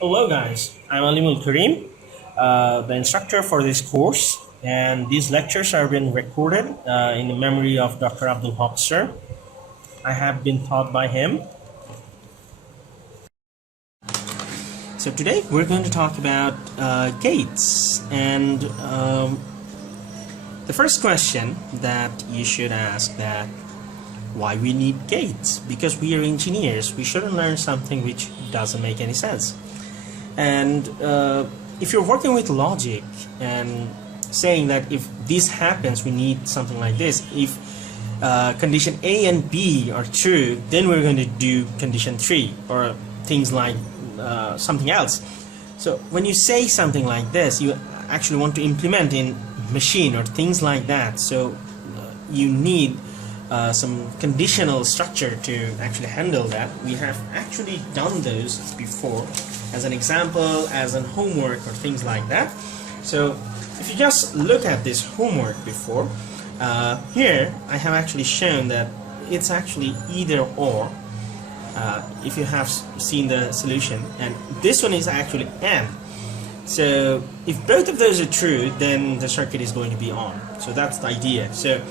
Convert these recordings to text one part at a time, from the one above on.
Hello guys, I'm Alimul Karim, the instructor for this course, and these lectures are being recorded in the memory of Dr. Abdul Haq sir. I have been taught by him. So today we're going to talk about gates, and the first question that you should ask that why we need gates, because we are engineers. We shouldn't learn something which doesn't make any sense. And if you're working with logic and saying that if this happens, we need something like this. If condition A and B are true, then we're going to do condition 3 or things like something else. So when you say something like this, you actually want to implement in machine or things like that. So you need some conditional structure to actually handle that. We have actually done those before as an example, as an homework or things like that. So if you just look at this homework before, here I have actually shown that it's actually either or. If you have seen the solution, and this one is actually and. So if both of those are true, then the circuit is going to be on. So that's the idea. So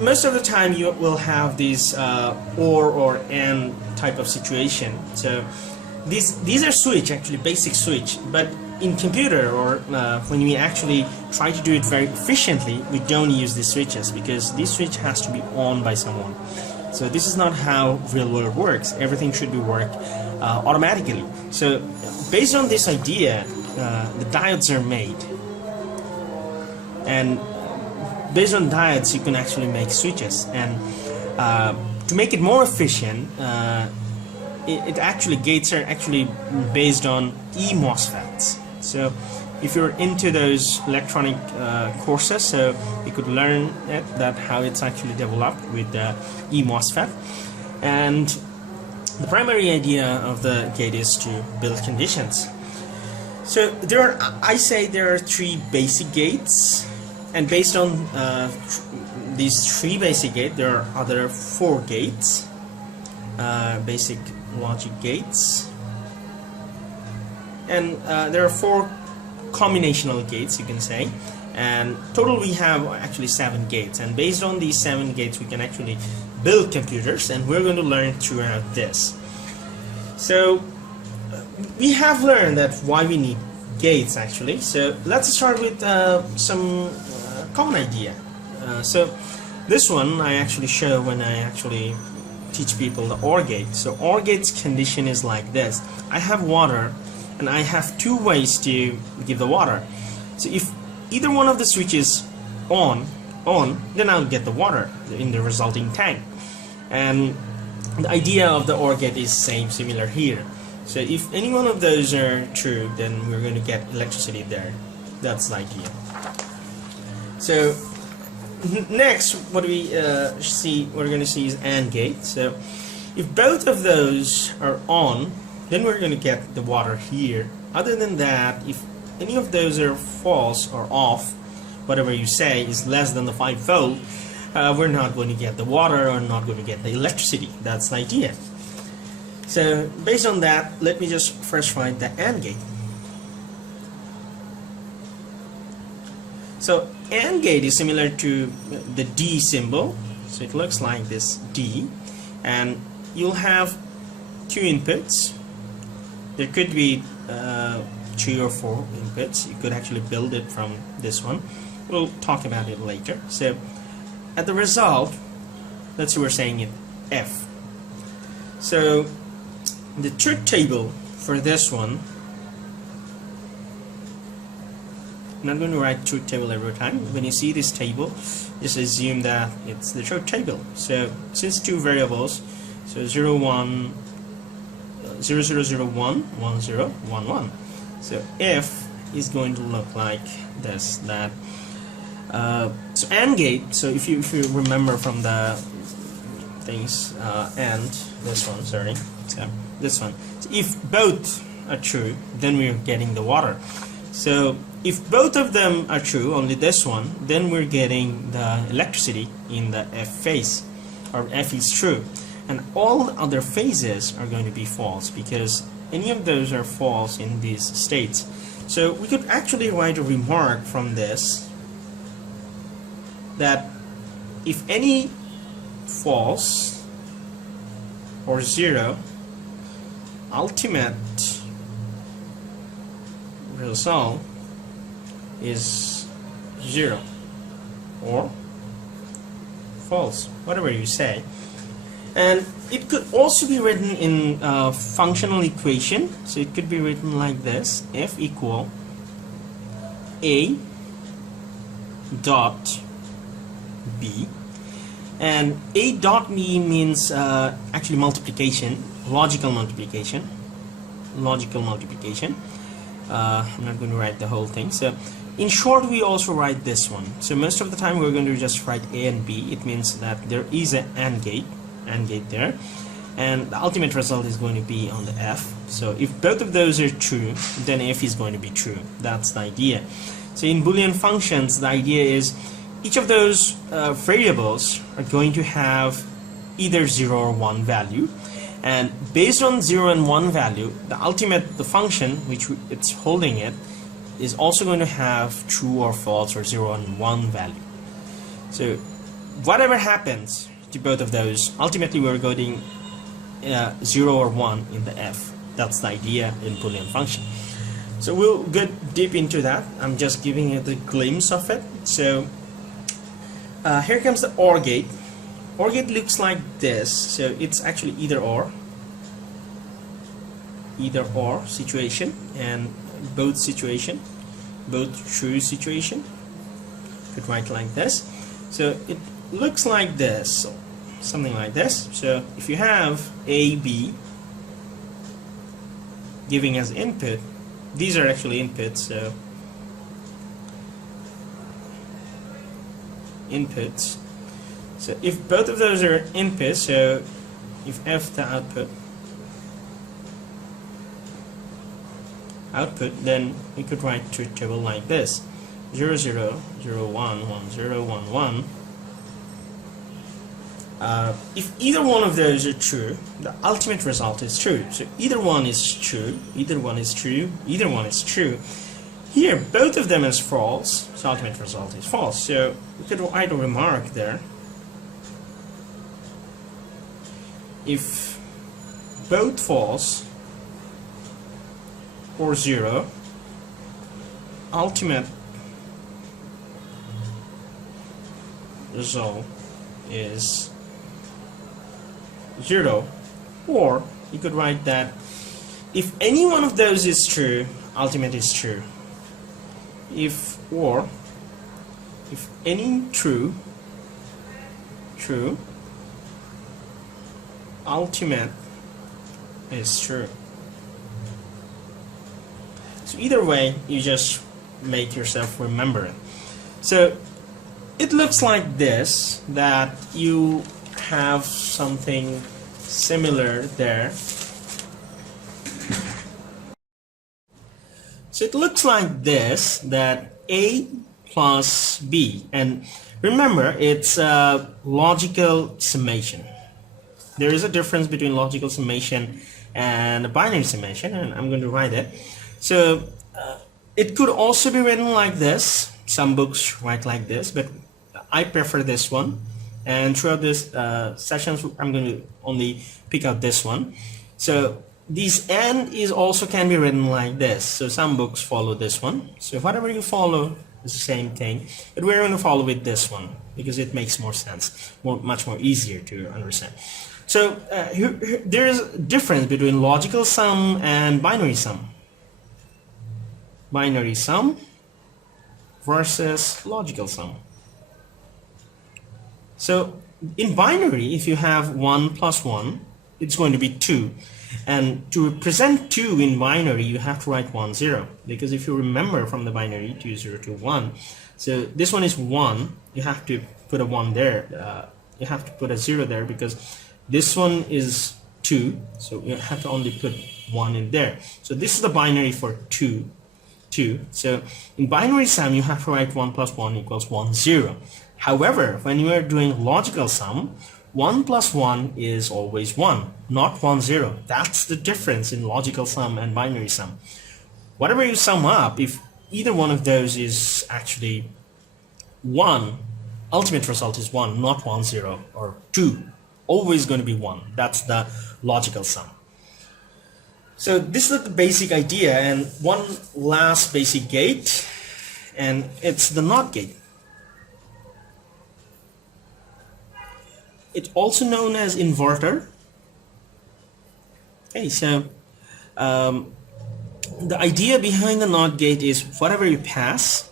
most of the time you will have this or and type of situation. So these are switch, actually basic switch, but in computer or when we actually try to do it very efficiently, we don't use these switches because this switch has to be on by someone. So this is not how real world works. Everything should be worked automatically. So based on this idea, the diodes are made, and based on diodes you can actually make switches. And to make it more efficient, gates are actually based on E-MOSFETs. So if you're into those electronic courses, so you could learn that how it's actually developed with the E-MOSFET. And the primary idea of the gate is to build conditions. So I say there are 3 basic gates, and based on these 3 basic gates, there are other 4 gates, basic logic gates, and there are 4 combinational gates, you can say, and total we have actually 7 gates. And based on these 7 gates we can actually build computers, and we're going to learn throughout this. So we have learned that why we need gates actually. So let's start with some common idea. So this one I actually show when I actually teach people the OR gate. So OR gate's condition is like this. I have water and I have 2 ways to give the water. So if either one of the switches on, then I'll get the water in the resulting tank. And the idea of the OR gate is similar here. So if any one of those are true, then we're going to get electricity there. That's the idea. So next, what we we're going to see is AND gate. So if both of those are on, then we're going to get the water here. Other than that, if any of those are false or off, whatever you say is less than the 5 volt, we're not going to get the water or not going to get the electricity. That's the idea. So based on that, let me just first write the AND gate. So AND gate is similar to the D symbol. So it looks like this D, and you'll have 2 inputs. There could be 3 or 4 inputs. You could actually build it from this one. We'll talk about it later. So at the result, let's say we're saying it F. So the truth table for this one, I'm not going to write truth table every time. When you see this table, just assume that it's the truth table. So since 2 variables, so 0, 1, 0, 0, 0, 1, 1, 0, 1, 1. So F is going to look like this. So AND gate. So if you remember from the things, and this one, sorry, so this one. So if both are true, then we're getting the water. So if both of them are true, only this one, then we're getting the electricity in the F phase, or F is true. And all other phases are going to be false, because any of those are false in these states. So we could actually write a remark from this that if any false or 0, ultimate result is 0 or false, whatever you say. And it could also be written in a functional equation. So it could be written like this: f equal a dot b, and a dot b means actually multiplication, logical multiplication. I'm not going to write the whole thing. So in short, we also write this one. So most of the time we're going to just write a and b. It means that there is an AND gate there, and the ultimate result is going to be on the f. So if both of those are true, then f is going to be true. That's the idea. So in Boolean functions, the idea is each of those variables are going to have either 0 or 1 value, and based on 0 and 1 value, the function which it's holding it is also going to have true or false, or 0 and 1 value. So whatever happens to both of those, ultimately we're getting 0 or 1 in the f. That's the idea in Boolean function. So we'll get deep into that. I'm just giving you the glimpse of it. So here comes the OR gate. OR gate looks like this. So it's actually either or situation, and both true situation. Could write like this. So it looks like this, something like this. So if you have A, B giving as input, these are actually inputs. So inputs. So if both of those are inputs, so if F the output, then we could write truth table like this: 0 0 0 1 1 0 1 1. If either one of those are true, the ultimate result is true. So either one is true, either one is true, either one is true. Here, both of them is false, so ultimate result is false. So we could write a remark there. If both false or 0, ultimate result is 0. Or you could write that if any one of those is true, ultimate is true. If any true, ultimate is true. So either way, you just make yourself remember it. So it looks like this, that you have something similar there. So it looks like this, that A plus B, and remember, it's a logical summation. There is a difference between logical summation and a binary summation, and I'm going to write it. So it could also be written like this. Some books write like this, but I prefer this one. And throughout this sessions, I'm going to only pick out this one. So this AND is also can be written like this. So some books follow this one. So whatever you follow is the same thing, but we're going to follow with this one because it makes more sense, much more easier to understand. So there is a difference between logical sum and binary sum. Binary sum versus logical sum. So in binary, if you have 1 plus 1, it's going to be 2. And to represent 2 in binary, you have to write 1 0. Because if you remember from the binary, 2 0 to 1. So this one is 1. You have to put a 1 there. You have to put a 0 there because this one is 2. So you have to only put 1 in there. So this is the binary for 2. So in binary sum, you have to write 1 plus 1 equals 1 0. However, when you are doing logical sum, 1 plus 1 is always 1, not 1 0. That's the difference in logical sum and binary sum. Whatever you sum up, if either one of those is actually 1, ultimate result is 1, not 1 0 or 2. Always going to be 1. That's the logical sum. So this is the basic idea, and one last basic gate, and it's the NOT gate. It's also known as inverter. Okay, so the idea behind the NOT gate is whatever you pass,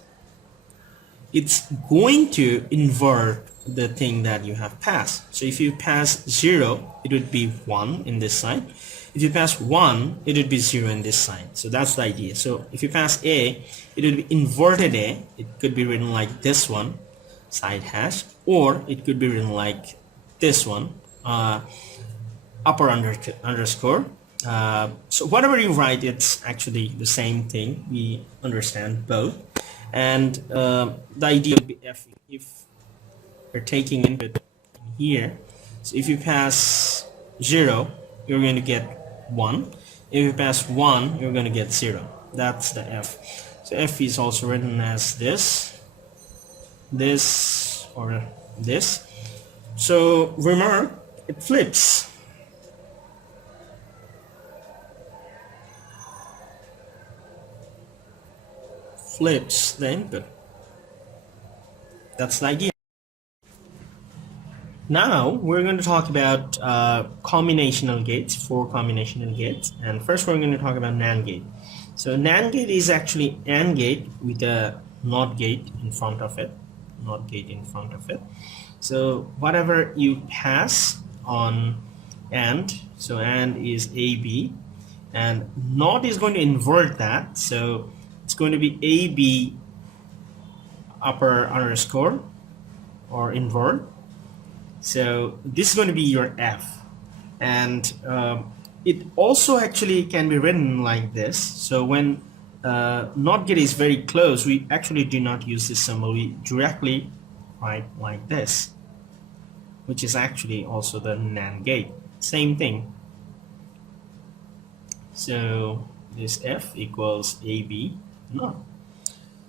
it's going to invert the thing that you have passed. So if you pass 0, it would be 1 in this side. If you pass 1, it would be 0 in this side. So that's the idea. So if you pass A, it would be inverted A. It could be written like this one, side hash, or it could be written like this one, upper underscore. So whatever you write, it's actually the same thing. We understand both. And the idea would be if you're taking input here, so if you pass 0, you're going to get 1. If you pass 1, you're going to get 0. That's the F. So F is also written as this, or this. So remark, it flips. Flips the input. That's the idea. Now we're going to talk about combinational gates, 4 combinational gates, and first we're going to talk about NAND gate. So NAND gate is actually AND gate with a NOT gate in front of it. NOT gate in front of it. So whatever you pass on AND, so AND is AB, and NOT is going to invert that. So it's going to be AB upper underscore or invert. So this is going to be your F, and it also actually can be written like this. So when NOT gate is very close, we actually do not use this symbol. We directly write like this, which is actually also the NAND gate. Same thing. So this F equals AB NOT.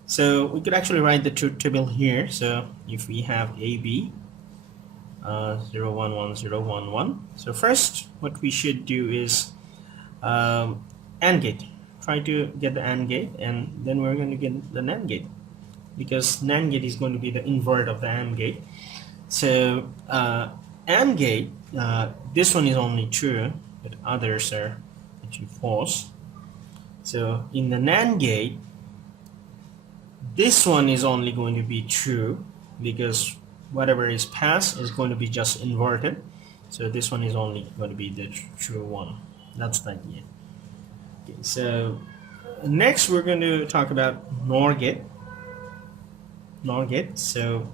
So we could actually write the truth table here. So if we have AB 0 1 1 0 1 1. So first what we should do is AND gate. Try to get the AND gate, and then we're going to get the NAND gate, because NAND gate is going to be the invert of the AND gate. So AND gate, this one is only true, but others are actually false. So in the NAND gate, this one is only going to be true, because whatever is passed is going to be just inverted. So this one is only going to be the true one. That's the idea. Okay, so next we're going to talk about NOR gate. NOR gate. So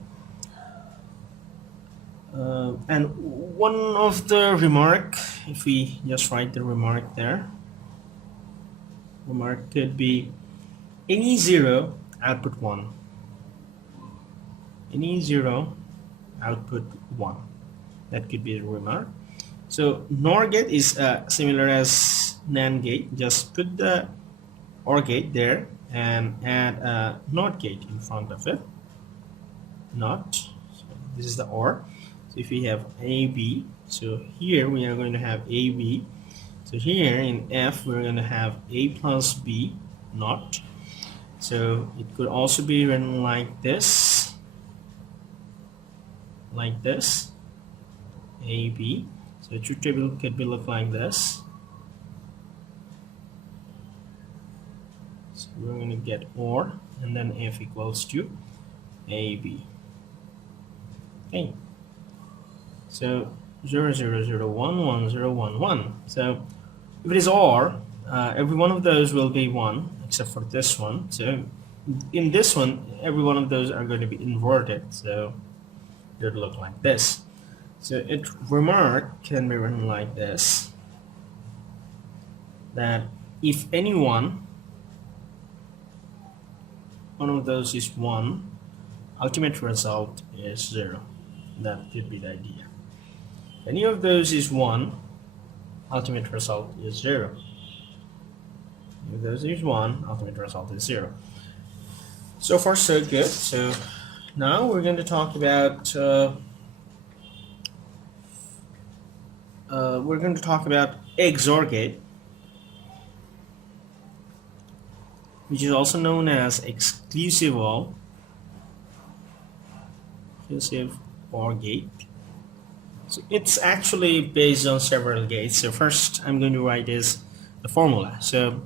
and one of the remark, if we just write the remark there, remark could be any 0 output 1. Any 0 output 1. That could be the remark. So NOR gate is similar as NAND gate. Just put the OR gate there and add a NOT gate in front of it. NOT. So this is the OR. So if we have AB, so here we are going to have AB. So here in F we're going to have A plus B NOT. So it could also be written like this. Like this, AB. So truth table could be look like this. So we're going to get OR, and then F equals to AB. Okay. So 0 0 0 1 1 0 1 1. So if it is OR, every one of those will be 1 except for this one. So in this one, every one of those are going to be inverted. So it would look like this. So it remark can be written like this, that if any one of those is 1, ultimate result is 0. That could be the idea. If any of those is 1, ultimate result is 0. If those is 1, ultimate result is 0. So far so good. So now we're going to talk about XOR gate, which is also known as exclusive OR gate. So it's actually based on several gates. So first I'm going to write is the formula. So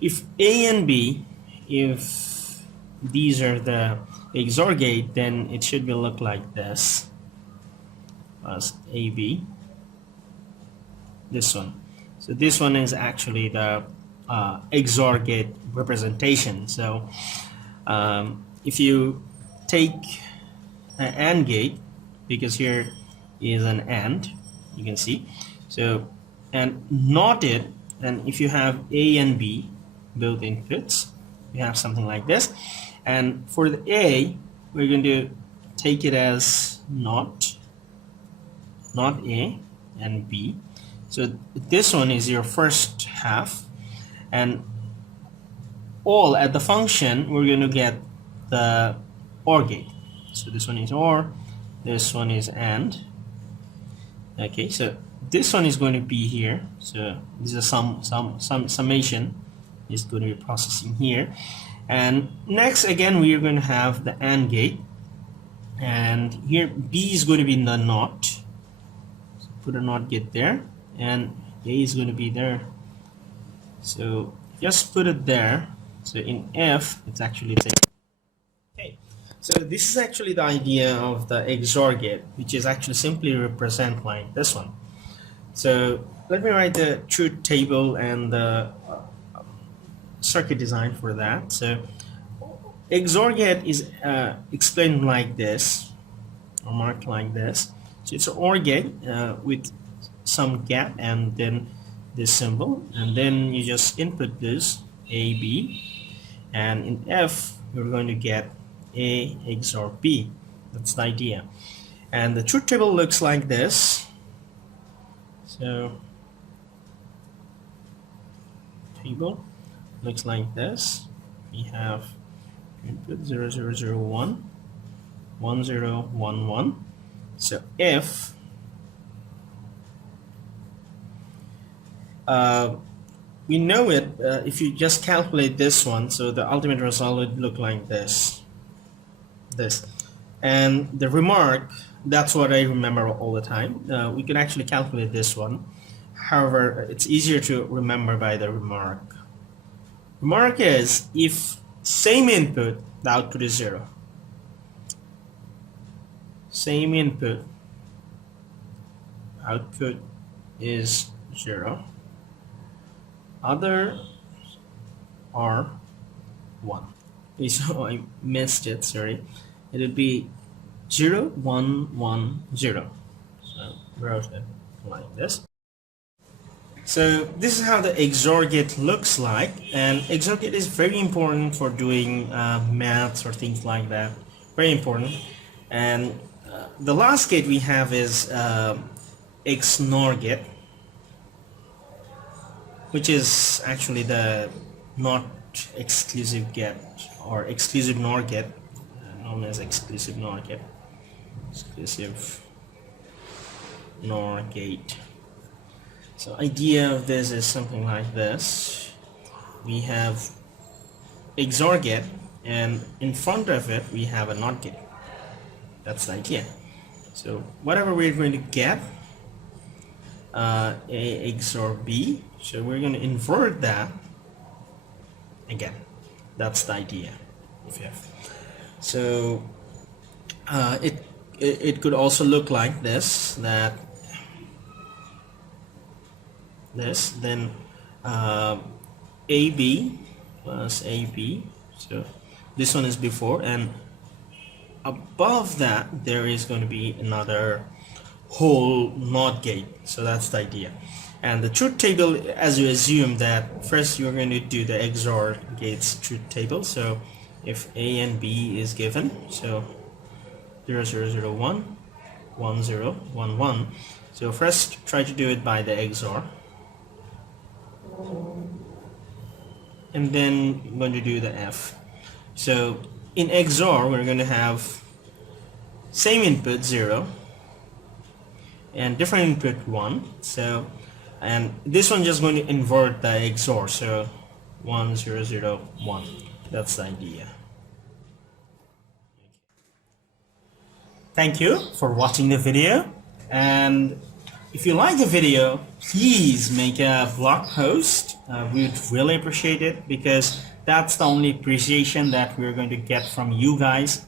if A and B, if these are the XOR gate, then it should be look like this, as AB, this one. So this one is actually the XOR gate representation. So if you take an AND gate, because here is an AND, you can see, so, and NOT it, and if you have A and B both inputs, you have something like this. And for the A, we're going to take it as not A and B. So this one is your first half, and all at the function we're going to get the OR gate. So this one is OR, this one is AND. Okay, so this one is going to be here. So this is a summation is going to be processing here. And next again we are going to have the AND gate, and here B is going to be in the NOT. So put a NOT gate there, and A is going to be there. So just put it there. So in F it's actually okay. So this is actually the idea of the XOR gate, which is actually simply represent like this one. So let me write the truth table and the circuit design for that. So XOR gate is explained like this, or marked like this. So it's an OR gate with some gap and then this symbol, and then you just input this A, B, and in F you're going to get A XOR B. That's the idea. And the truth table looks like this. So table looks like this. We have input 0001, 1011. So if we know it, if you just calculate this one, so the ultimate result would look like this. And the remark, that's what I remember all the time. We can actually calculate this one. However, it's easier to remember by the remark. Remark is if same input, the output is 0. Same input, output is 0. Other are 1. Okay, so I missed it, sorry. It would be 0, 1, 1, 0. So wrote it like this. So this is how the XOR gate looks like, and XOR gate is very important for doing maths or things like that. Very important. And the last gate we have is XNOR gate, which is actually the not exclusive gate, or exclusive NOR gate, known as exclusive NOR gate. Exclusive NOR gate. So idea of this is something like this. We have XOR gate, and in front of it we have a NOT gate. That's the idea. So whatever we're going to get, A XOR B, so we're going to invert that again. That's the idea. So it could also look like this, that this, then AB plus AB. So this one is before, and above that there is going to be another whole NOT gate. So that's the idea. And the truth table, as you assume that first you're going to do the XOR gates truth table. So if A and B is given, so 0001, 1011, So first try to do it by the XOR, and then I'm going to do the F. So in XOR we're going to have same input 0 and different input 1. So, and this one just going to invert the XOR, so 1 0 0 1. That's the idea. Thank you for watching the video, and if you like the video, please make a blog post. We would really appreciate it, because that's the only appreciation that we're going to get from you guys.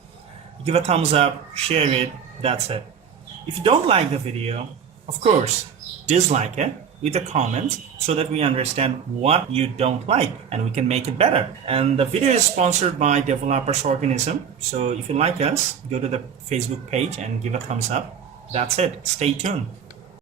Give a thumbs up, share it, that's it. If you don't like the video, of course, dislike it with a comment so that we understand what you don't like and we can make it better. And the video is sponsored by Developers Organism. So if you like us, go to the Facebook page and give a thumbs up. That's it. Stay tuned.